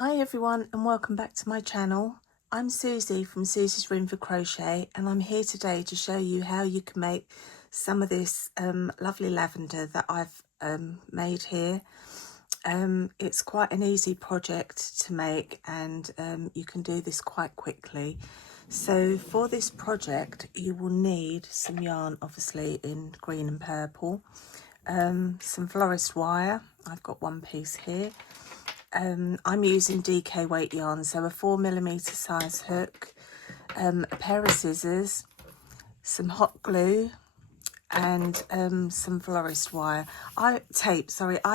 Hi everyone and welcome back to my channel. I'm Susie from Susie's Room for Crochet and I'm here today to show you how you can make some of this lovely lavender that I've made here. It's quite an easy project to make and you can do this quite quickly. So for this project you will need some yarn, obviously in green and purple, some florist wire. I've got one piece here. I'm using DK weight yarn, so a 4mm size hook, a pair of scissors, some hot glue and some florist wire. I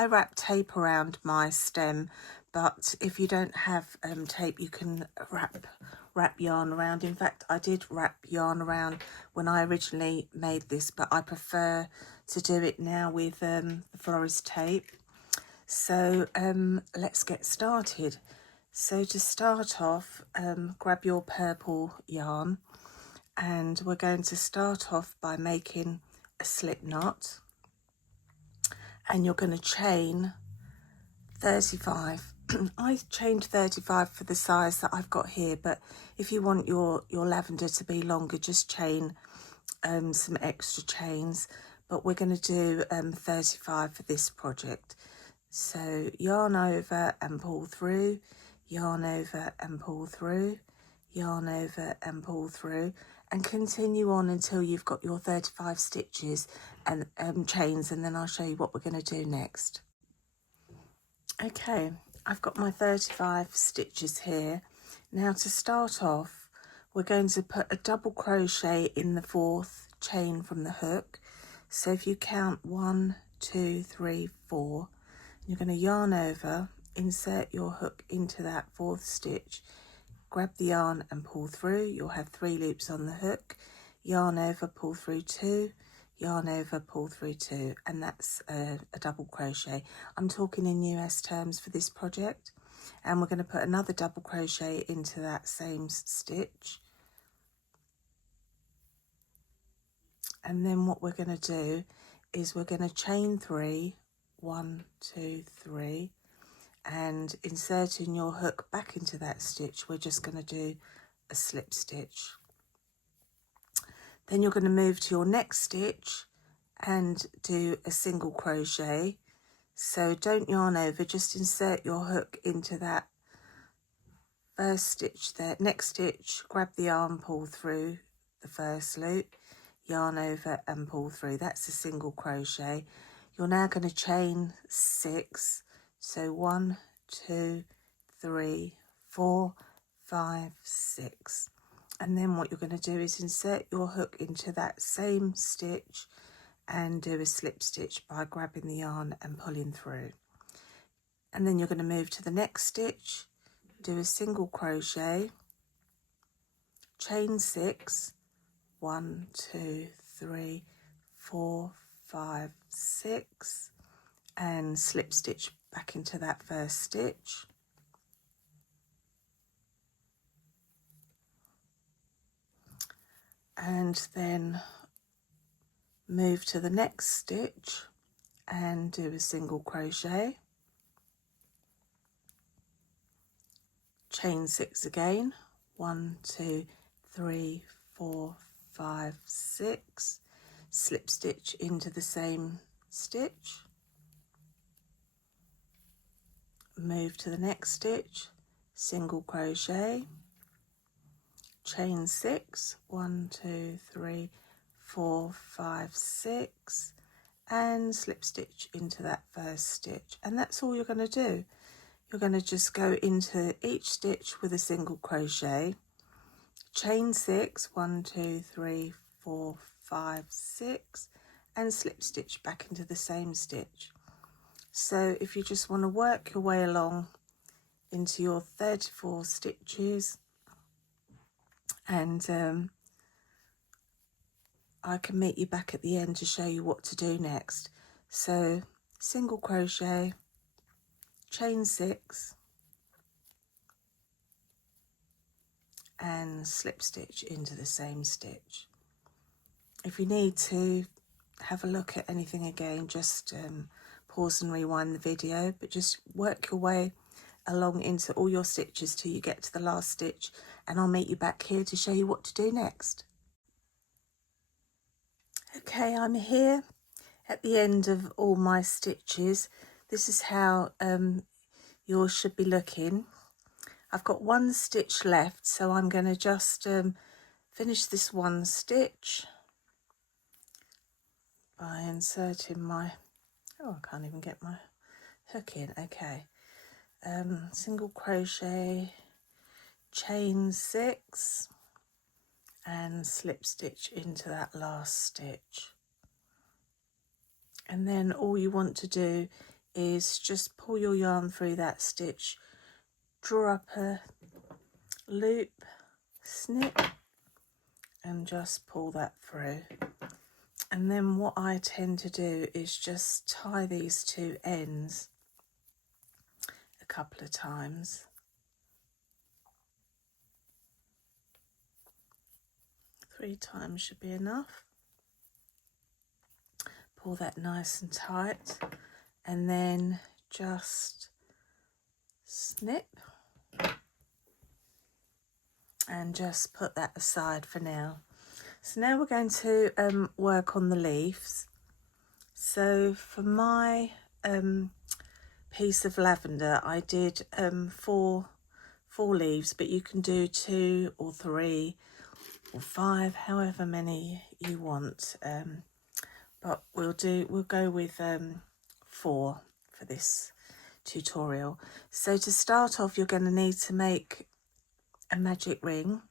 wrap tape around my stem, but if you don't have tape you can wrap yarn around. In fact, I did wrap yarn around when I originally made this, but I prefer to do it now with the florist tape. So let's get started. So to start off, grab your purple yarn and we're going to start off by making a slip knot, and you're going to chain 35. I chained 35 for the size that I've got here, but if you want your lavender to be longer, just chain some extra chains, but we're going to do 35 for this project. So yarn over and pull through, yarn over and pull through, yarn over and pull through, and continue on until you've got your 35 stitches and chains, and then I'll show you what we're going to do next. Okay, I've got my 35 stitches here. Now to start off, we're going to put a double crochet in the 4th chain from the hook. So if you count 1, 2, 3, 4, you're going to yarn over, insert your hook into that 4th stitch, grab the yarn and pull through. You'll have 3 loops on the hook, yarn over, pull through 2, yarn over, pull through 2, and that's a double crochet. I'm talking in US terms for this project. And we're going to put another double crochet into that same stitch. And then what we're going to do is we're going to chain 3, 1, 2, 3, and inserting your hook back into that stitch, we're just going to do a slip stitch. Then you're going to move to your next stitch and do a single crochet. So don't yarn over, just insert your hook into that first stitch there, next stitch, grab the yarn, pull through the first loop, yarn over and pull through. That's a single crochet. You're now going to chain 6. So 1, 2, 3, 4, 5, 6. And then what you're going to do is insert your hook into that same stitch and do a slip stitch by grabbing the yarn and pulling through. And then you're going to move to the next stitch, do a single crochet, chain 6, 1, 2, 3, 4, 5, 6, and slip stitch back into that first stitch. And then move to the next stitch and do a single crochet, chain 6 again, 1, 2, 3, 4, 5, 6, slip stitch into the same stitch, move to the next stitch, single crochet, chain 6, 1, 2, 3, 4, 5, 6, and slip stitch into that first stitch. And that's all you're going to do. You're going to just go into each stitch with a single crochet, chain 6, 1, 2, 3, 4, 5, 6, and slip stitch back into the same stitch. So if you just want to work your way along into your 34 stitches, and I can meet you back at the end to show you what to do next. So single crochet, chain 6, and slip stitch into the same stitch. If you need to have a look at anything again, just pause and rewind the video, but just work your way along into all your stitches till you get to the last stitch, and I'll meet you back here to show you what to do next. Okay, I'm here at the end of all my stitches. This is how yours should be looking. I've got one stitch left, so I'm going to just finish this one stitch by inserting my, oh, I can't even get my hook in. Okay, single crochet, chain 6 and slip stitch into that last stitch. And then all you want to do is just pull your yarn through that stitch, draw up a loop, snip, and just pull that through. And then what I tend to do is just tie these two ends a couple of times. 3 times should be enough. Pull that nice and tight, and then just snip and just put that aside for now. So now we're going to work on the leaves. So for my piece of lavender, I did 4 leaves, but you can do 2 or 3 or 5, however many you want. But we'll go with 4 for this tutorial. So to start off, you're going to need to make a magic ring.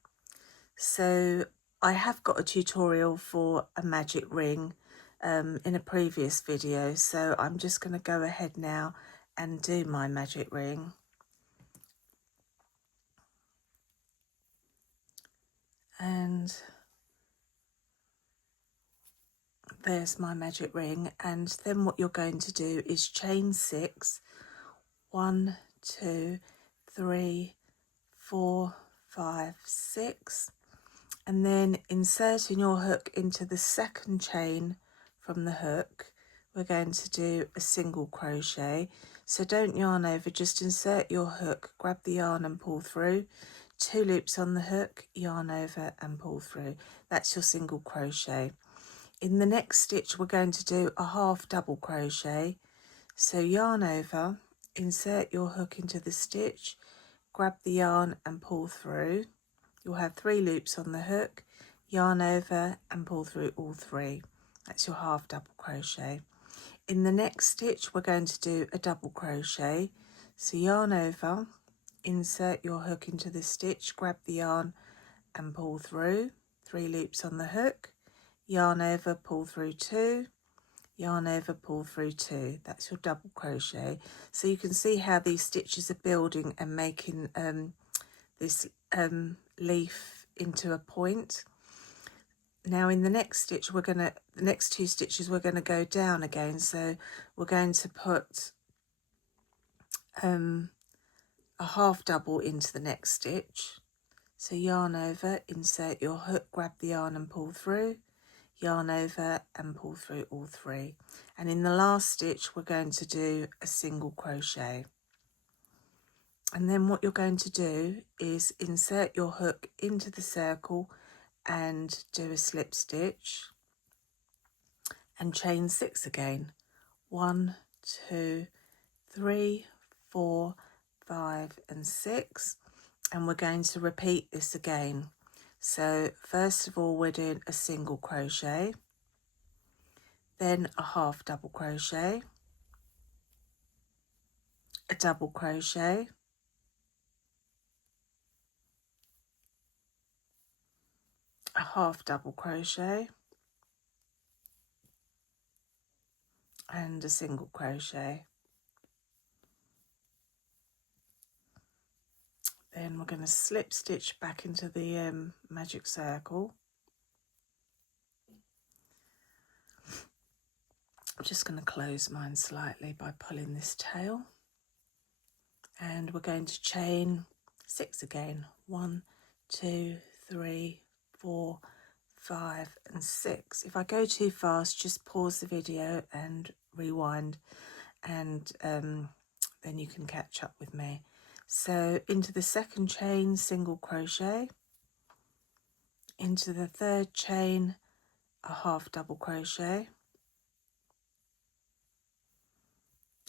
So I have got a tutorial for a magic ring in a previous video, so I'm just going to go ahead now and do my magic ring. And there's my magic ring, and then what you're going to do is chain 6, 1, 2, 3, 4, 5, 6, and then inserting your hook into the second chain from the hook, we're going to do a single crochet. So don't yarn over, just insert your hook, grab the yarn and pull through, 2 loops on the hook, yarn over and pull through. That's your single crochet. In the next stitch, we're going to do a half double crochet. So yarn over, insert your hook into the stitch, grab the yarn and pull through. You'll have 3 loops on the hook, yarn over and pull through all 3. That's your half double crochet. In the next stitch, we're going to do a double crochet. So yarn over, insert your hook into the stitch, grab the yarn and pull through. 3 loops on the hook, yarn over, pull through 2, yarn over, pull through 2. That's your double crochet. So you can see how these stitches are building and making this leaf into a point. Now in the next stitch, the next 2 stitches we're going to go down again. So we're going to put a half double into the next stitch. So yarn over, insert your hook, grab the yarn and pull through, yarn over and pull through all 3. And in the last stitch, we're going to do a single crochet. And then what you're going to do is insert your hook into the circle and do a slip stitch and chain 6 again. 1, 2, 3, 4, 5 and 6. And we're going to repeat this again. So first of all, we're doing a single crochet, then a half double crochet, a double crochet, a half double crochet, and a single crochet. Then we're going to slip stitch back into the magic circle. I'm just going to close mine slightly by pulling this tail. And we're going to chain 6 again. 1, 2, 3, 4, 5 and 6. If I go too fast, just pause the video and rewind, and then you can catch up with me. So into the second chain, single crochet, into the third chain, a half double crochet,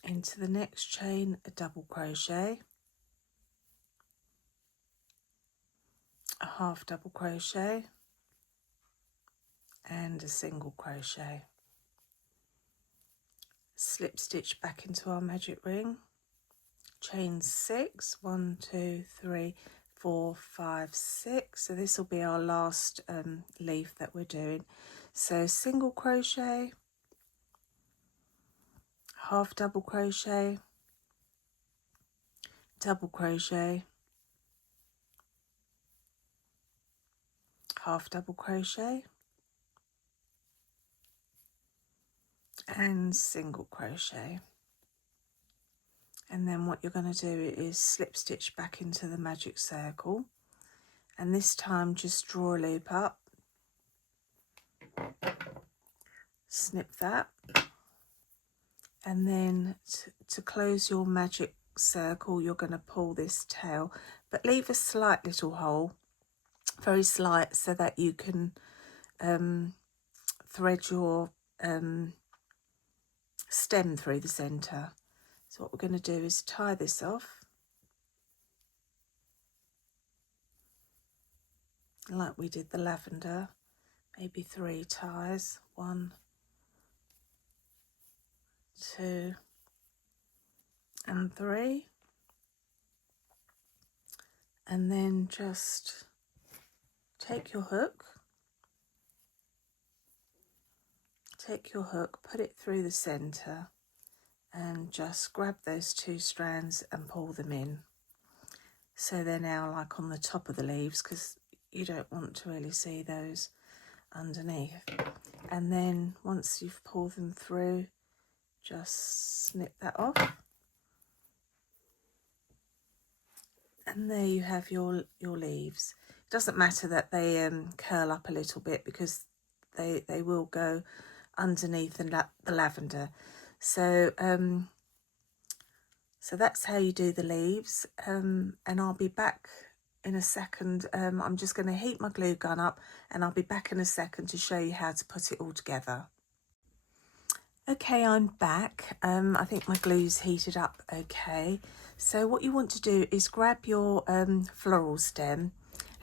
into the next chain, a double crochet, a half double crochet, and a single crochet. Slip stitch back into our magic ring, chain 6, 1, 2, 3, 4, 5, 6. So this will be our last leaf that we're doing. So single crochet, half double crochet, double crochet, half double crochet, and single crochet. And then what you're going to do is slip stitch back into the magic circle, and this time just draw a loop up, snip that, and then to close your magic circle you're going to pull this tail, but leave a slight little hole, very slight, so that you can thread your stem through the center. So what we're going to do is tie this off like we did the lavender, maybe 3 ties, 1, 2 and 3, and then just take your hook, put it through the center, and just grab those 2 strands and pull them in. So they're now like on the top of the leaves, because you don't want to really see those underneath. And then once you've pulled them through, just snip that off. And there you have your leaves. It doesn't matter that they curl up a little bit, because they will go underneath the lavender. So so that's how you do the leaves, and I'll be back in a second. I'm just going to heat my glue gun up, and I'll be back in a second to show you how to put it all together. Okay, I'm back. I think my glue's heated up okay. So what you want to do is grab your floral stem,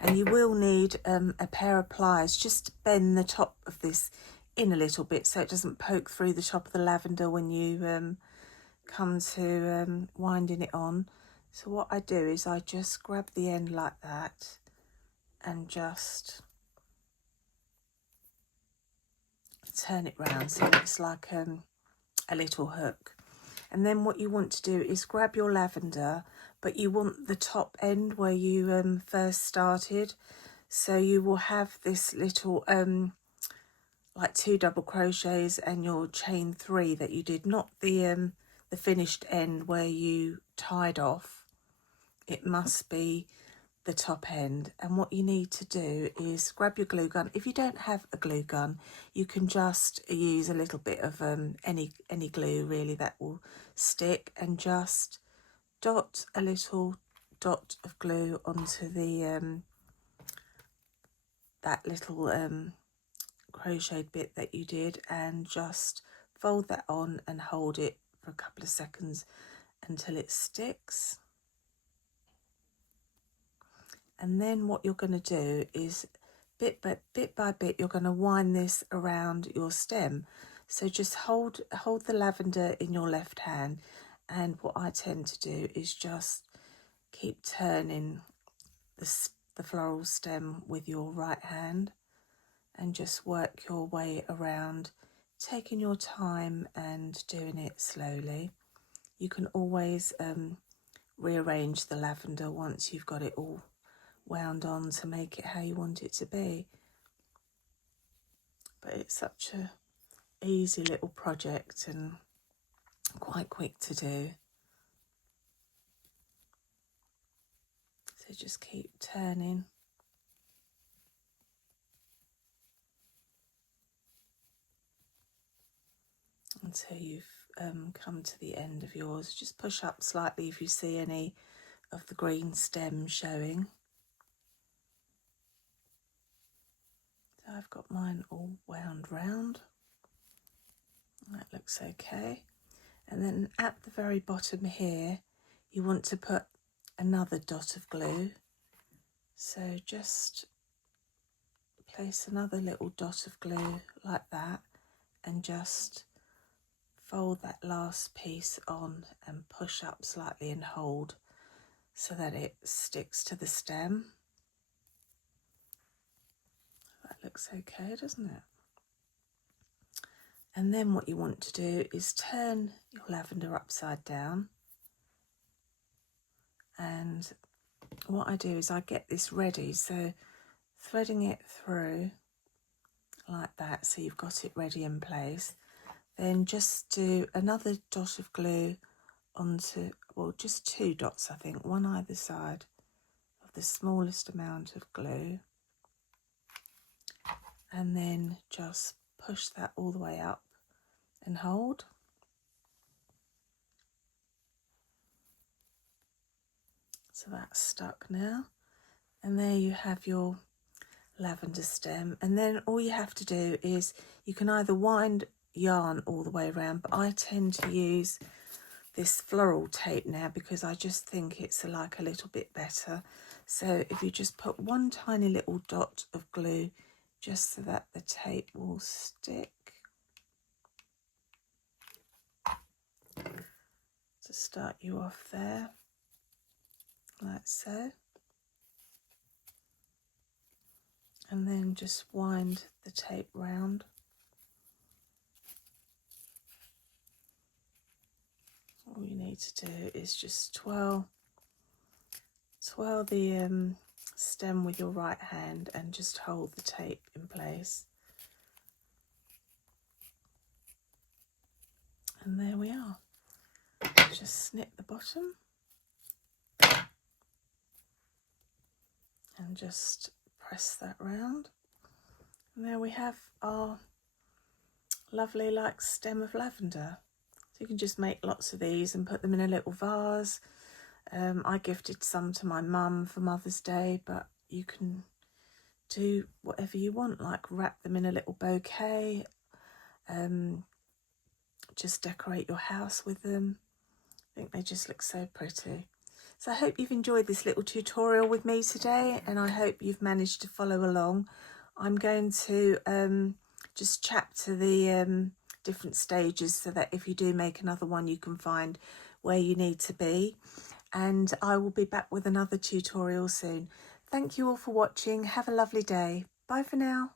and you will need a pair of pliers. Just bend the top of this in a little bit so it doesn't poke through the top of the lavender when you come to winding it on. So what I do is I just grab the end like that and just turn it round so it's like a little hook. And then what you want to do is grab your lavender, but you want the top end where you first started. So you will have this little like 2 double crochets and your chain 3 that you did, not the finished end where you tied off. It must be the top end. And what you need to do is grab your glue gun. If you don't have a glue gun, you can just use a little bit of any glue really that will stick, and just dot a little dot of glue onto the that little crocheted bit that you did, and just fold that on and hold it for a couple of seconds until it sticks. And then what you're going to do is bit by bit you're going to wind this around your stem. So just hold the lavender in your left hand, and what I tend to do is just keep turning the floral stem with your right hand, and just work your way around, taking your time and doing it slowly. You can always rearrange the lavender once you've got it all wound on to make it how you want it to be. But it's such a easy little project and quite quick to do. So just keep turning until you've come to the end of yours. Just push up slightly if you see any of the green stem showing. So I've got mine all wound round. That looks okay. And then at the very bottom here, you want to put another dot of glue. So just place another little dot of glue like that and just fold that last piece on and push up slightly and hold so that it sticks to the stem. That looks okay, doesn't it? And then what you want to do is turn your lavender upside down. And what I do is I get this ready, so threading it through like that, so you've got it ready in place. Then just do another dot of glue onto, well, just 2 dots, I think, one either side of the smallest amount of glue. And then just push that all the way up and hold. So that's stuck now. And there you have your lavender stem. And then all you have to do is you can either wind yarn all the way around, but I tend to use this floral tape now because I just think it's like a little bit better. So if you just put one tiny little dot of glue just so that the tape will stick. To start you off there, like so. And then just wind the tape round. All you need to do is just twirl the stem with your right hand and just hold the tape in place. And there we are. Just snip the bottom and just press that round. And there we have our lovely like stem of lavender. So you can just make lots of these and put them in a little vase. I gifted some to my mum for Mother's Day, but you can do whatever you want, like wrap them in a little bouquet, just decorate your house with them. I think they just look so pretty. So I hope you've enjoyed this little tutorial with me today, and I hope you've managed to follow along. I'm going to just chapter the different stages so that if you do make another one, you can find where you need to be. And I will be back with another tutorial soon. Thank you all for watching. Have a lovely day. Bye for now.